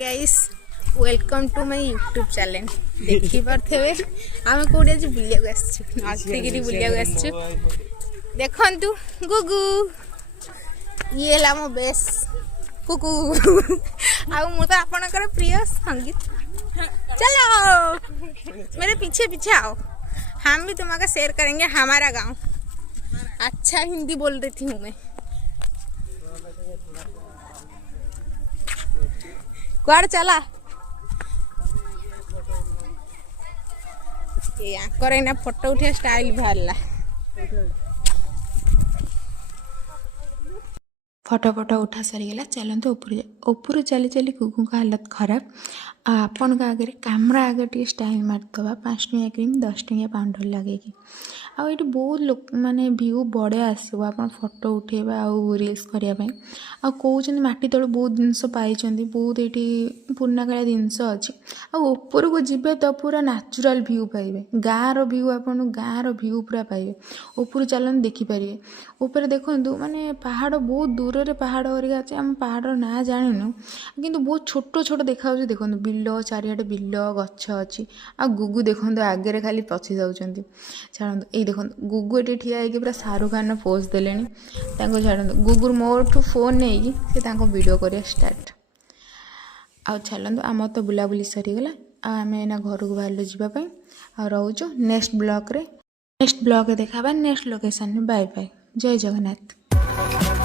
Guys welcome to my YouTube channel देखि पारथेबे आमे कोडी आज बुलिया को आछी नर्तगिरी बुलिया को आछी देखंतु गुगु ये ला मो बेस कुकु आ मु तो आपनकर प्रिय संगीत चलो मेरे पीछे पीछे आओ हम भी तुम्हारा शेयर करेंगे हमारा गांव। अच्छा हिंदी बोल रही थी हूँ मैं। कुआड़ चला ये फोटो उठे स्टाइल बाहरला फोटो फोटो उठा सरीगला चलते ऊपर चली चली गुगु का हालत खराब आपण आगे कैमरा आगे टे स्टाइल मारदे 5 टंकिया क्रीम 10 टंकिया पाउडर लगे आउ ये बहुत लोक माने व्यू बड़े आसो आप फोटो उठेबा आउ रील्स करने कहते माटी तल बहुत जिनस पाई बहुत ये पुराना कालिया जिनस अच्छी आपर को जीवे तो पूरा नेचुरल व्यू पाइबे गाँव व्यू आप गाँव व्यू पूरा पाइबे ऊपर चलन देखिपारे ऊपर देखु माने पहाड़ बहुत दूर रे पहाड़ हरिका अच्छे आम पहाड़ ना जानु किंतु बहुत छोट छोट देखा देखो बिल चारियाडे बिल गछ अच्छी आ गुगु देखो आगे खाली पछी जाऊँच छाड़ू ये देखो गुगु ये ठिया होगी पूरा शाहरुख खान पोज देले छाड़ू गुगु मोर फोन नहीं कि वीडियो करिया स्टार्ट आउ चलतु आम तो बुलाबुली सरीगला आम एना घर को बाहर जावाई आ रोचु नेक्स्ट ब्लॉग रे देखा नेक्स्ट लोकेशन बाय बाय जय जगन्नाथ।